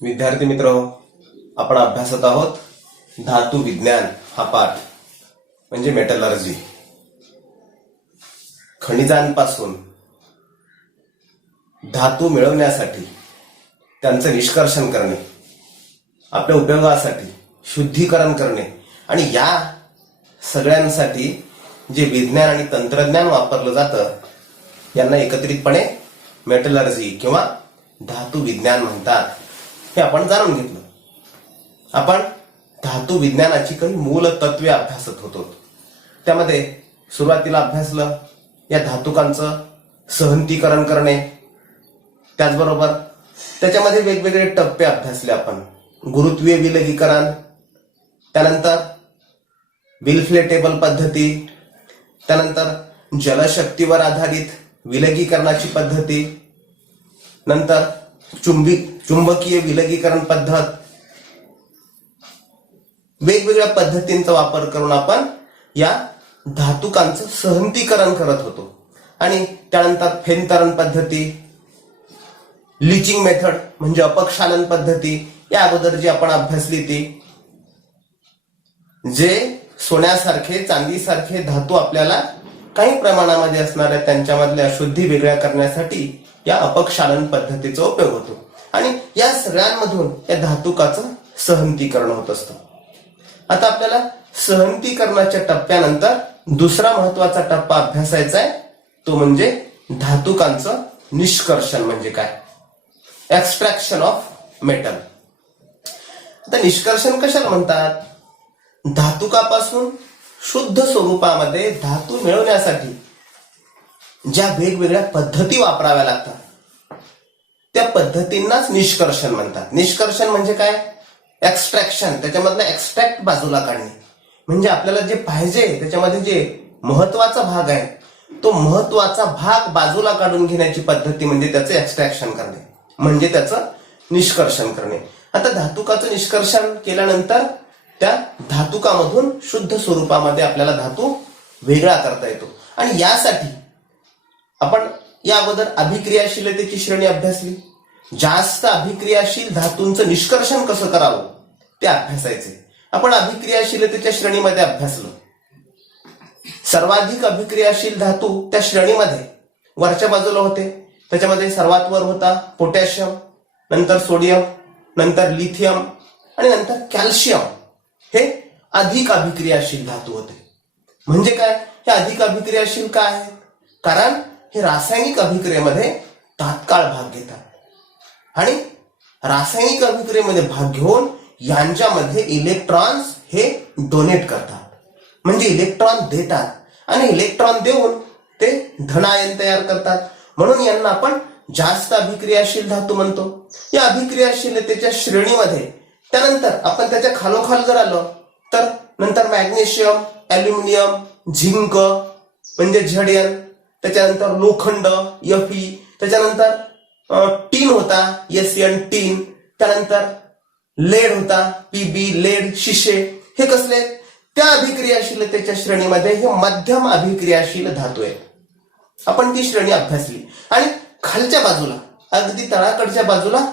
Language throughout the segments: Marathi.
विद्यार्थी मित्र, आपण अभ्यासत आहोत धातू विज्ञान हा पाठ म्हणजे मेटलर्जी. खनिजांपासून धातू मिळवण्यासाठी त्यांचं निष्कर्षण करणे, आपल्या उपयोगासाठी शुद्धीकरण करणे आणि या सगळ्यांसाठी जे विज्ञान आणि तंत्रज्ञान वापरलं जातं यांना एकत्रितपणे मेटलर्जी किंवा धातू विज्ञान म्हणतात. हे आपण जाणून घेतलं. आपण धातू विज्ञानाची काही मूल तत्वे अभ्यासत होतो. त्यामध्ये सुरुवातीला अभ्यासलं या धातुकांचं सहंतीकरण करणे, त्याचबरोबर त्याच्यामध्ये वेगवेगळे टप्पे अभ्यासले आपण. गुरुत्वीय विलगीकरण, त्यानंतर विलफ्लेटेबल पद्धती, त्यानंतर जलशक्तीवर आधारित विलगीकरणाची पद्धती, नंतर चुंबकीय विलगीकरण पद्धत. वेगवेगळ्या पद्धतींचा वापर करून आपण या धातुकांचं सहंतीकरण करत होतो. आणि त्यानंतर फेनतरण पद्धती, लिचिंग मेथड म्हणजे अपक्षालन पद्धती, या अगोदर जी आपण अभ्यासली ती. जे सोन्यासारखे चांदीसारखे धातू आपल्याला काही प्रमाणामध्ये असणाऱ्या त्यांच्यामधल्या अशुद्धी वेगळ्या करण्यासाठी या अपक्षालन पद्धतीचा उपयोग होतो. आणि या सगळ्यांमधून या धातुकाचं सहंतीकरण होत असतं. आता आपल्याला सहंतीकरणाच्या टप्प्यानंतर दुसरा महत्वाचा टप्पा अभ्यासायचा आहे, तो म्हणजे धातुकांचं निष्कर्षण म्हणजे काय, एक्स्ट्रॅक्शन ऑफ मेटल. आता निष्कर्षण कशाला म्हणतात? धातुकापासून शुद्ध स्वरूपामध्ये धातू मिळवण्यासाठी ज्या वेगवेगळ्या पद्धती वापराव्या लागतात त्या पद्धतींनाच निष्कर्षण म्हणतात. निष्कर्षण म्हणजे काय? एक्स्ट्रॅक्शन, त्याच्यामधलं एक्स्ट्रॅक्ट बाजूला काढणे. म्हणजे आपल्याला जे पाहिजे त्याच्यामध्ये जे महत्वाचा भाग आहे तो महत्वाचा भाग बाजूला काढून घेण्याची पद्धती म्हणजे त्याचं एक्स्ट्रॅक्शन करणे, म्हणजे त्याचं निष्कर्षण करणे. आता धातुकाचं निष्कर्षण केल्यानंतर त्या धातुकामधून शुद्ध स्वरूपामध्ये आपल्याला धातू वेगळा करता येतो. आणि यासाठी आपण या अगोदर अभिक्रियाशीलतेची श्रेणी अभ्यासली. जास्त अभिक्रियाशील धातूंचं निष्कर्षण कसं करावं ते अभ्यासायचे. आपण अभिक्रियाशीलतेच्या श्रेणीमध्ये अभ्यासलं. सर्वाधिक अभिक्रियाशील धातू त्या श्रेणीमध्ये वरच्या बाजूला होते. त्याच्यामध्ये सर्वात वर होता पोटॅशियम, नंतर सोडियम, नंतर लिथियम आणि नंतर कॅल्शियम. हे अधिक अभिक्रियाशील धातू होते. म्हणजे काय? हे अधिक अभिक्रियाशील का आहेत? कारण हे रासायनिक अभिक्रियेमध्ये तात्काळ भाग घेतात आणि रासायनिक अभिक्रियेमध्ये भाग घेऊन यांच्यामध्ये इलेक्ट्रॉन्स हे डोनेट करतात, म्हणजे इलेक्ट्रॉन देतात आणि इलेक्ट्रॉन देऊन ते धनायन तयार करतात. म्हणून यांना आपण जास्त अभिक्रियाशील धातू म्हणतो. या अभिक्रियाशीलतेच्या श्रेणीमध्ये त्यानंतर आपण त्याच्या खालोखाल जर आलो तर नंतर मॅग्नेशियम, ॲल्युमिनियम, झिंक म्हणजे झेडएन, त्याच्यानंतर लोखंड Fe, त्याच्यानंतर टीन होता SN टीन, त्यानंतर लेड होता Pb लेड, शिशे. हे कसले? त्या अभिक्रियाशीलतेच्या श्रेणीमध्ये हे मध्यम अभिक्रियाशील धातू आहे. आपण ती श्रेणी अभ्यासली. आणि खालच्या बाजूला अगदी तळाकडच्या बाजूला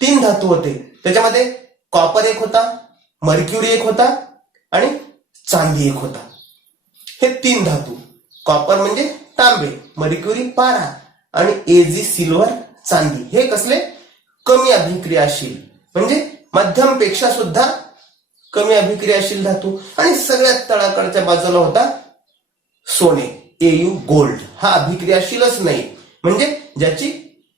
3 धातू होते. त्याच्यामध्ये कॉपर एक होता, मर्क्युरी एक होता आणि चांदी एक होता. हे 3 धातू, कॉपर म्हणजे तांबे, मर्क्युरी पारा आणि Ag सिल्वर चांदी, हे कसले? कमी अभिक्रियाशील म्हणजे मध्यम पेक्षा सुद्धा कमी अभिक्रियाशील धातू. आणि सगळ्यात तळाकडच्या बाजूला होता सोने, Au गोल्ड. हा अभिक्रियाशीलच नाही, म्हणजे ज्याची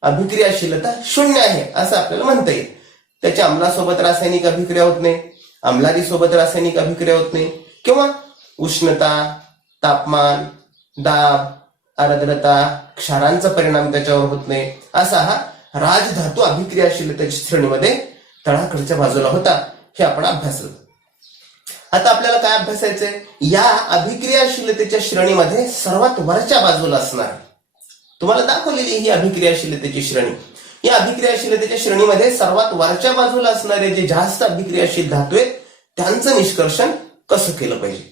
अभिक्रियाशीलता 0 आहे असं आपल्याला म्हणता येईल. त्याच्या अम्लासोबत रासायनिक अभिक्रिया होत नाही, अम्लारीसोबत रासायनिक अभिक्रिया होत नाही, किंवा उष्णता, तापमान, दाब, आर्द्रता, क्षारांचा परिणाम त्याच्यावर होत नाही. असा हा राजधातू अभिक्रियाशीलतेच्या श्रेणीमध्ये तळाकडच्या बाजूला होता. हे आपण अभ्यासलं. आता आपल्याला काय अभ्यासायचंय? या अभिक्रियाशीलतेच्या श्रेणीमध्ये सर्वात वरच्या बाजूला असणार, तुम्हाला दाखवलेली ही अभिक्रियाशीलतेची श्रेणी. या अभिक्रियाशीलतेच्या श्रेणीमध्ये सर्वात वरच्या बाजूला असणारे जे जास्त अभिक्रियाशील धातू आहेत त्यांचं निष्कर्षण कसं केलं पाहिजे?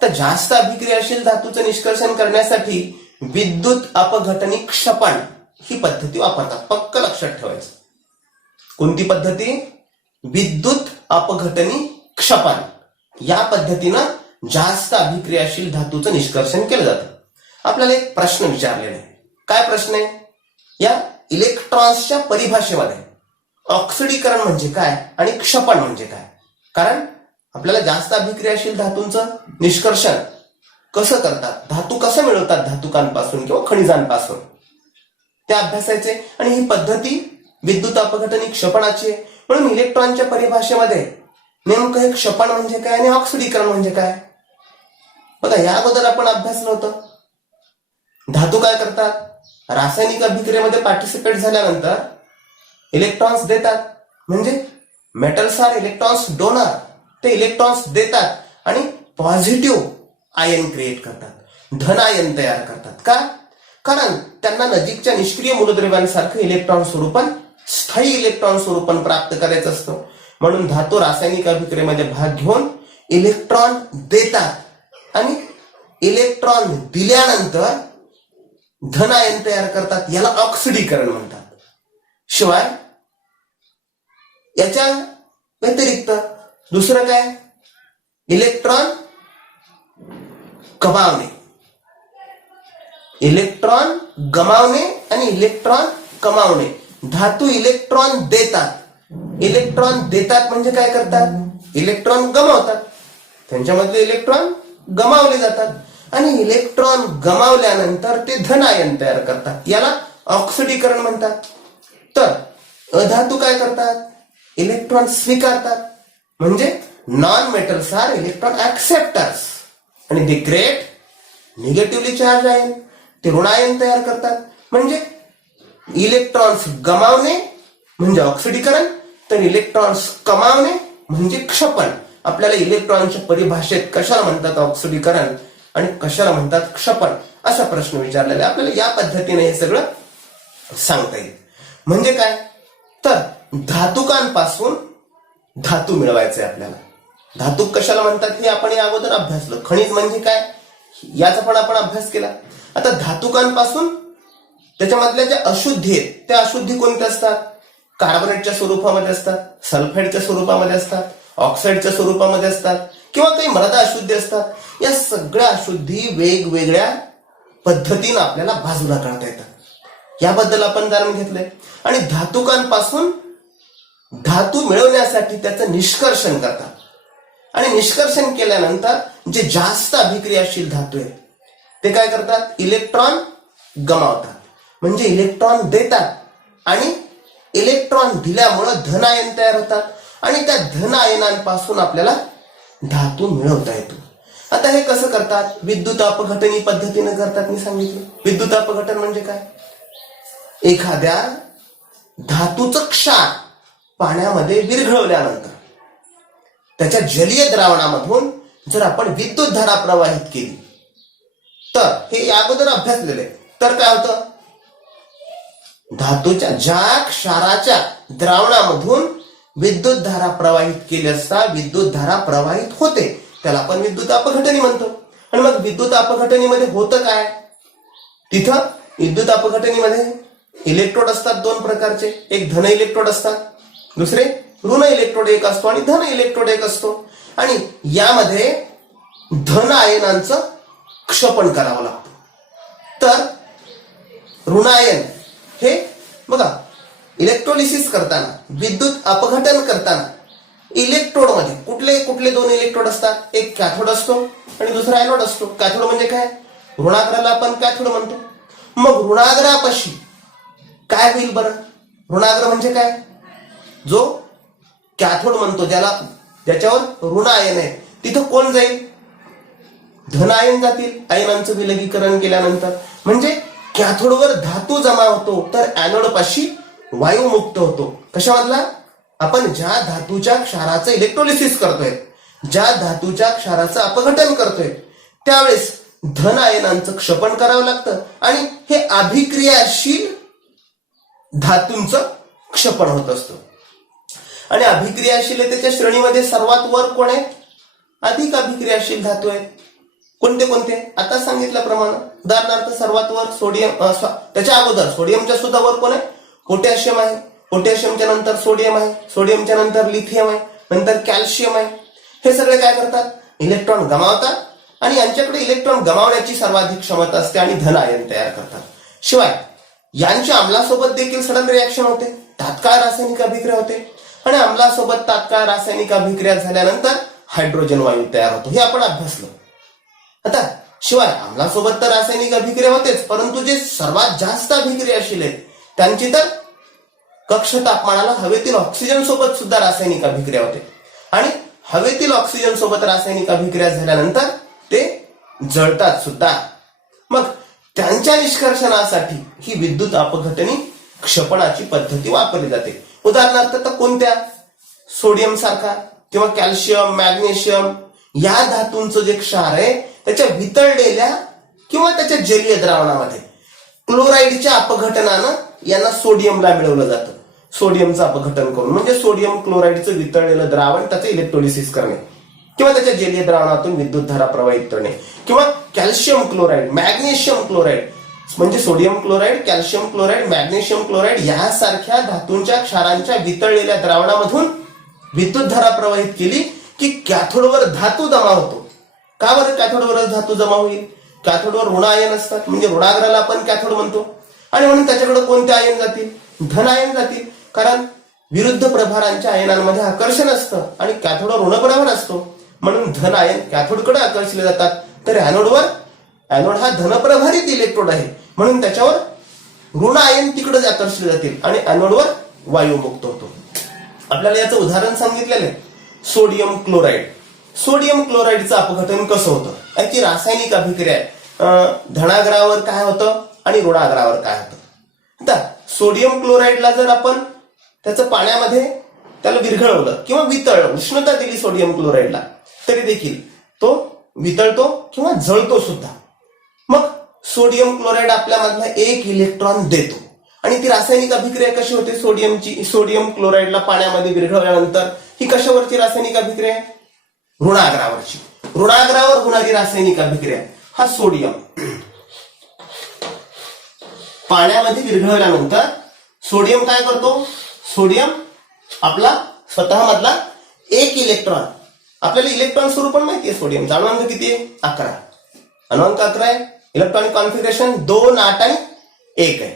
तर जास्त अभिक्रियाशील धातूचं निष्कर्षण करण्यासाठी विद्युत अपघटनी क्षपण ही पद्धती वापरतात. पक्क लक्षात ठेवायचं. कोणती पद्धती? विद्युत अपघटनी क्षपण. या पद्धतीनं जास्त अभिक्रियाशील धातूचं निष्कर्षण केलं जातं. आपल्याला एक प्रश्न विचारलेला आहे. काय प्रश्न आहे? या इलेक्ट्रॉन्सच्या परिभाषेमध्ये ऑक्सिडीकरण म्हणजे काय आणि क्षपण म्हणजे काय? कारण आपल्याला जास्त अभिक्रियाशील धातूंचं निष्कर्षण कसं करतात, धातू कसं मिळवतात धातुकांपासून किंवा खनिजांपासून, ते अभ्यासायचे. आणि ही पद्धती विद्युत अपघटनी क्षपणाची आहे. म्हणून इलेक्ट्रॉनच्या परिभाषेमध्ये नेमकं हे क्षपण म्हणजे काय आणि ऑक्सिडीकरण म्हणजे काय? बघा, या अगोदर आपण अभ्यासलं होतं. धातू काय करतात? रासायनिक अभिक्रियेमध्ये पार्टिसिपेट झाल्यानंतर इलेक्ट्रॉन्स देतात. म्हणजे मेटल्स आर इलेक्ट्रॉन्स डोनर. ते इलेक्ट्रॉन्स देतात आणि पॉझिटिव्ह आयन क्रिएट करतात, धन आयन तयार करतात. का? कारण त्यांना नजीकच्या निष्क्रिय मूलद्रव्यांसारखं इलेक्ट्रॉन स्वरूपन, स्थायी इलेक्ट्रॉन स्वरूपन प्राप्त करायचं असतं. म्हणून धातू रासायनिक अभिक्रियेमध्ये भाग घेऊन इलेक्ट्रॉन देतात आणि इलेक्ट्रॉन दिल्यानंतर धन आयन तयार करतात. याला ऑक्सिडीकरण म्हणतात. शिवाय याच्या व्यतिरिक्त दुसरं काय? इलेक्ट्रॉन गमावणे. इलेक्ट्रॉन गमावणे आणि इलेक्ट्रॉन कमावणे. धातू इलेक्ट्रॉन देतात. इलेक्ट्रॉन देतात म्हणजे काय करतात? इलेक्ट्रॉन गमावतात. त्यांच्यामधले इलेक्ट्रॉन गमावले जातात आणि इलेक्ट्रॉन गमावल्यानंतर ते धन आयन तयार करतात. याला ऑक्सिडीकरण म्हणतात. तर अधातू काय करतात? इलेक्ट्रॉन स्वीकारतात. म्हणजे non metals R electron acceptors आणि they create negatively charge ion. ते ऋण आयन तयार करतात. म्हणजे इलेक्ट्रॉन्स गमावणे म्हणजे ऑक्सिडीकरण, तर इलेक्ट्रॉन्स कमावणे म्हणजे क्षपण. आपल्याला इलेक्ट्रॉनच्या परिभाषेत कशाला म्हणतात ऑक्सिडीकरण आणि कशाला म्हणतात क्षपण, असा प्रश्न विचारलेला आहे. आपल्याला या पद्धतीने हे सगळं सांगता येईल. म्हणजे काय? तर धातुकांपासून धातू मिळवायचे आपल्याला. धातू कशाला म्हणतात हे आपण या अगोदर अभ्यासलं. खनिज म्हणजे काय याचा पण आपण अभ्यास केला. आता धातुकांपासून त्याच्यामधल्या ज्या अशुद्धी आहेत, त्या अशुद्धी कोणत्या असतात? कार्बोनेटच्या स्वरूपामध्ये असतात, सल्फाईडच्या स्वरूपामध्ये असतात, ऑक्साईडच्या स्वरूपामध्ये असतात किंवा काही मृदा अशुद्धी असतात. या सगळ्या अशुद्धी वेगवेगळ्या पद्धतीनं आपल्याला बाजूला काढता येतात. याबद्दल आपण जाणून घेतलंय. आणि धातुकांपासून धातू मिळवण्यासाठी त्याचं निष्कर्षण करतात. आणि निष्कर्षण केल्यानंतर जे जास्त अभिक्रियाशील धातू आहेत ते काय करतात? इलेक्ट्रॉन गमावतात. म्हणजे इलेक्ट्रॉन देतात आणि इलेक्ट्रॉन दिल्यामुळं धन आयन तयार होतात आणि त्या धन आयनांपासून आपल्याला धातू मिळवता येतो. आता हे कसं करतात? विद्युत अपघटनी पद्धतीने करतात. मी सांगितलं विद्युत अपघटन म्हणजे काय? एखाद्या धातूचं क्षार पाण्यामध्ये विरघळवल्यानंतर त्याच्या जलीय द्रावणामधून जर आपण विद्युत धारा प्रवाहित केली तर हे अगोदर अभ्यासलेलं आहे. तर काय होतं? धातूच्या ज्या क्षाराच्या द्रावणामधून विद्युत धारा प्रवाहित केली असता विद्युत धारा प्रवाहित होते. त्याला आपण विद्युत अपघटनी म्हणतो. आणि मग विद्युत अपघटनीमध्ये होतं काय? तिथं विद्युत अपघटनीमध्ये इलेक्ट्रोड असतात दोन प्रकारचे. एक धन इलेक्ट्रोड असतात, दुसरे ऋण इलेक्ट्रोड एक असतो आणि धन इलेक्ट्रोड एक असतो. आणि यामध्ये धन आयनांचं क्षपण करावं लागतं. तर ऋणायन हे बघा इलेक्ट्रोलिसिस करताना, विद्युत अपघटन करताना इलेक्ट्रोड मध्ये कुठले कुठले दोन इलेक्ट्रोड असतात? एक कॅथोड असतो आणि दुसरा एनोड असतो. कॅथोड म्हणजे काय? ऋणाग्राला आपण कॅथोड म्हणतो. मग ऋणाग्रापाशी काय होईल बरं? ऋणाग्र म्हणजे काय? जो कॅथोड म्हणतो, ज्याच्यावर ऋण आयन आहे, तिथं कोण जाईल? धन आयन जातील आयनांचं विलगीकरण केल्यानंतर. म्हणजे कॅथोडवर धातू जमा होतो तर एनोड पाशी वायू मुक्त होतो. कशामधला? आपण ज्या धातूच्या क्षाराचं इलेक्ट्रोलिसिस करतोय, ज्या धातूच्या क्षाराचं अपघटन करतोय, त्यावेळेस धन आयनांचं क्षपण करावं लागतं आणि हे अभिक्रियाशील धातूंचं क्षपण होत असतं. आणि अभिक्रियाशीलतेच्या श्रेणीमध्ये सर्वात वर कोण आहे? अधिक अभिक्रियाशील धातू आहेत. कोणते कोणते? आता सांगितल्याप्रमाणे उदाहरणार्थ सर्वात वर सोडियम, त्याच्या अगोदर सोडियमच्या सुद्धा वर कोण आहे? पोटॅशियम आहे. पोटॅशियमच्या नंतर सोडियम आहे, सोडियमच्या नंतर लिथियम आहे, नंतर कॅल्शियम आहे. हे सगळे काय करतात? इलेक्ट्रॉन गमावतात आणि यांच्याकडे इलेक्ट्रॉन गमावण्याची सर्वाधिक क्षमता असते आणि धन आयन तयार करतात. शिवाय यांच्या अम्लासोबत देखील सडन रिॲक्शन होते, तात्काळ रासायनिक अभिक्रिया होते आणि अम्लासोबत तात्काळ रासायनिक अभिक्रिया झाल्यानंतर हायड्रोजन वायू तयार होतो. हे आपण अभ्यासलं. आता शिवाय अम्लासोबत तर रासायनिक अभिक्रिया होतेच, परंतु जे सर्वात जास्त अभिक्रियाशील आहेत त्यांची तर कक्ष तापमानाला हवेतील ऑक्सिजन सोबत सुद्धा रासायनिक अभिक्रिया होते आणि हवेतील ऑक्सिजन सोबत रासायनिक अभिक्रिया झाल्यानंतर ते जळतात सुद्धा. मग त्यांच्या निष्कर्षणासाठी ही विद्युत अपघटनी क्षपणाची पद्धती वापरली जाते. उदाहरणार्थ तर कोणत्या? सोडियम सारखा किंवा कॅल्शियम, मॅग्नेशियम या धातूंचं जे क्षार आहे त्याच्या वितळलेल्या किंवा त्याच्या जलीय द्रावणामध्ये क्लोराईडच्या अपघटनानं यांना सोडियमला मिळवलं जातं. सोडियमचं अपघटन करून म्हणजे सोडियम क्लोराईडचं वितळलेलं द्रावण त्याचं इलेक्ट्रोलिसिस करणे किंवा त्याच्या जलीय द्रावणातून विद्युतधारा प्रवाहित करणे, किंवा कॅल्शियम क्लोराईड, मॅग्नेशियम क्लोराईड म्हणजे sodium chloride, calcium chloride, magnesium chloride यासारख्या धातूंच्या क्षारांच्या वितळलेल्या द्रावणामधून विद्युतधारा प्रवाहित केली की कॅथोडवर धातू जमा होतो. का बरं कॅथोडवर धातू जमा होईल? कॅथोडवर ऋण आयन असतात म्हणजे ऋणाग्राला आपण कॅथोड म्हणतो आणि म्हणून त्याच्याकडे कोणते आयन जातील? धन आयन जातील. कारण विरुद्ध प्रभारांच्या आयनांमध्ये आकर्षण असतं आणि कॅथोडवर ऋण प्रभार असतो म्हणून धन आयन कॅथोडकडे आकर्षले जातात. तर ॲनोड हा धनप्रभारित इलेक्ट्रोड आहे म्हणून त्याच्यावर ऋण आयन तिकडे आकर्षले जातील आणि ॲनोडवर वायू मुक्त होतो. आपल्याला याचं उदाहरण सांगितलेलं आहे सोडियम क्लोराईड. सोडियम क्लोराईडचं अपघटन कसं होतं? याची रासायनिक अभिक्रिया आहे. धनाग्रावर काय होतं आणि ऋणाग्रावर काय होतं? आता सोडियम क्लोराईडला जर आपण त्याचं पाण्यामध्ये त्याला विरघळवलं किंवा वितळलं, उष्णता दिली सोडियम क्लोराईडला, तरी देखील तो वितळतो किंवा जळतो सुद्धा. मग सोडियम क्लोराईड आपल्यामधला एक इलेक्ट्रॉन देतो आणि ती रासायनिक अभिक्रिया कशी होते सोडियमची? सोडियम क्लोराईडला पाण्यामध्ये विरघळल्यानंतर ही कशावरची रासायनिक अभिक्रिया आहे? ऋणाग्रावरची. ऋणाग्रावर होणारी रासायनिक अभिक्रिया हा सोडियम पाण्यामध्ये विरघळल्यानंतर सोडियम काय करतो? सोडियम आपला स्वतः मधला एक इलेक्ट्रॉन, आपल्याला इलेक्ट्रॉन स्वरूप पण माहिती आहे सोडियम, जाणवांक किती आहे? 11. अणुअंक 11 आहे. इलेक्ट्रॉनिक कॉन्फिगरेशन 2, 8 आणि 1 आहे.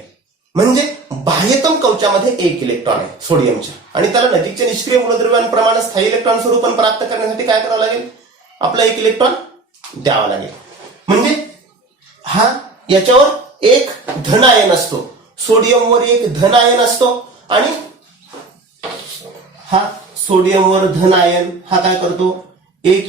म्हणजे बाह्यतम कवचामध्ये एक इलेक्ट्रॉन आहे सोडियमच्या आणि त्याला नजीकच्या निष्क्रिय मूलद्रव्यांप्रमाणे स्थायी इलेक्ट्रॉन स्वरूपण प्राप्त करण्यासाठी काय करावं लागेल? आपला एक इलेक्ट्रॉन द्यावा लागेल. म्हणजे हा याच्यावर एक धन आयन असतो, सोडियमवर एक धन आयन असतो आणि हा सोडियमवर धन आयन हा काय करतो? एक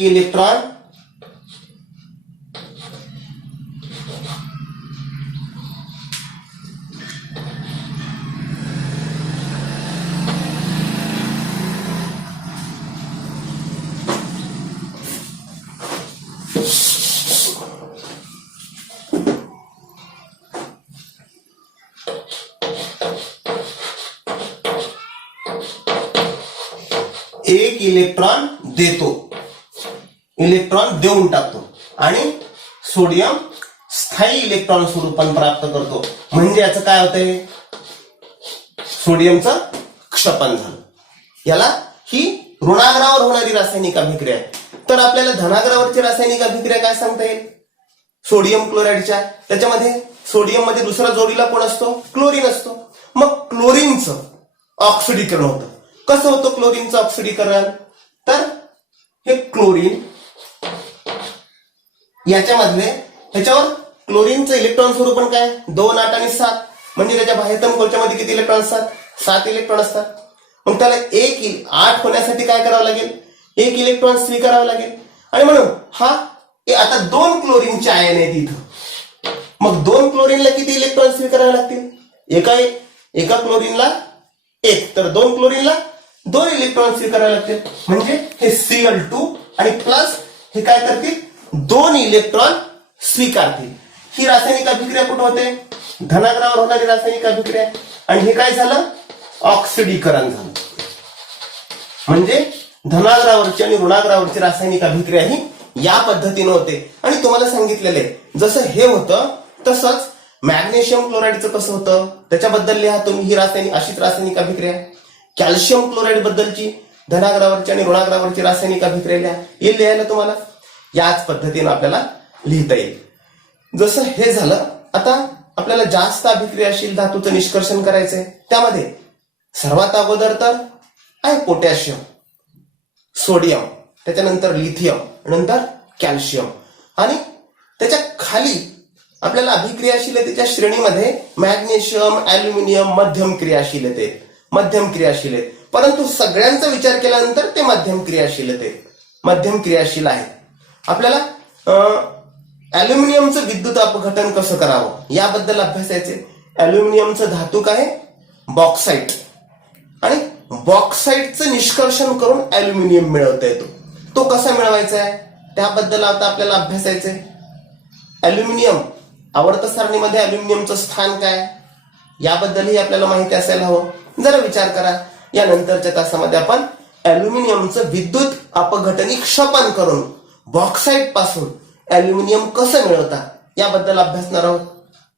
इलेक्ट्रॉन देतो, इलेक्ट्रॉन देऊन टाकतो आणि सोडियम स्थायी इलेक्ट्रॉन स्वरूपान प्राप्त करतो. म्हणजे याचं काय होतंय? सोडियमचं क्षपन झालं. याला ही ऋणाग्रावर होणारी रासायनिक अभिक्रिया आहे. तर आपल्याला धनाग्रावरची रासायनिक अभिक्रिया काय सांगता येईल? सोडियम क्लोराईडच्या त्याच्यामध्ये सोडियम मध्ये दुसरा जोडीला कोण असतो? क्लोरीन असतो. मग क्लोरीनचं ऑक्सिडीकरण होतं. कसं होतं क्लोरीनचं ऑक्सिडीकरण? तर हे क्लोरीन ह्याच्यावर क्लोरीनचं इलेक्ट्रॉन स्वरूपण काय? 2, 8 आणि 7. म्हणजे त्याच्या बाह्यतम कवचामध्ये किती इलेक्ट्रॉन असतात? 7 इलेक्ट्रॉन असतात. मग त्याला 8 होण्यासाठी काय करावं लागेल? एक इलेक्ट्रॉन स्वीकारावं लागेल आणि म्हणून हा आता 2 क्लोरीनचे आयन आहेत इथं. मग 2 क्लोरीनला किती इलेक्ट्रॉन स्वीकारावे लागतील? एका क्लोरीनला 1, तर 2 क्लोरीनला 2 इलेक्ट्रॉन स्वीकारावे लागतील. म्हणजे हे Cl2 आणि प्लस हे काय करतील? 2 इलेक्ट्रॉन स्वीकारतील. ही रासायनिक अभिक्रिया कुठे होते? धनाग्रावर होणारी रासायनिक अभिक्रिया. आणि हे काय झालं? ऑक्सिडीकरण झालं. म्हणजे धनाग्रावरची आणि ऋणाग्रावरची रासायनिक अभिक्रिया ही या पद्धतीने होते. आणि तुम्हाला सांगितलेलं आहे जसं हे होतं तसंच मॅग्नेशियम क्लोराईडचं कसं होतं? त्याच्याबद्दल लिहा तुम्ही ही रासायनिक अशीच रासायनिक अभिक्रिया. कॅल्शियम क्लोराईड बद्दलची धनाग्रावरची आणि ऋणाग्रावरची रासायनिक अभिक्रिया लिहा. हे लिहायला तुम्हाला याच पद्धतीने आपल्याला लिहिता येईल. जसं हे झालं, आता आपल्याला जास्त अभिक्रियाशील धातूचं निष्कर्षण करायचंय. त्यामध्ये सर्वात अगोदर तर आहे पोटॅशियम, सोडियम, त्याच्यानंतर लिथियम, नंतर कॅल्शियम, आणि त्याच्या खाली आपल्याला अभिक्रियाशीलतेच्या श्रेणीमध्ये मॅग्नेशियम, अॅल्युमिनियम मध्यम क्रियाशील आहेत. परंतु सगळ्यांचा विचार केल्यानंतर ते मध्यम क्रियाशील आहेत. आपल्याला अॅल्युमिनियमचं विद्युत अपघटन कसं करावं याबद्दल अभ्यासायचे. अॅल्युमिनियमचं धातू काय? बॉक्साईट. आणि बॉक्साईटचं निष्कर्षण करून अॅल्युमिनियम मिळवता येतो. तो कसा मिळवायचा आहे त्याबद्दल आता आपल्याला अभ्यासायचंय. अॅल्युमिनियम आवर्त सारणीमध्ये अॅल्युमिनियमचं स्थान काय याबद्दलही आपल्याला माहिती असायला हवं. जरा विचार करा, यानंतरच्या तासामध्ये आपण अॅल्युमिनियमचं विद्युत अपघटनी क्षपन करून बॉक्साईट पासून अॅल्युमिनियम कसं मिळवतात याबद्दल अभ्यासणार आहोत.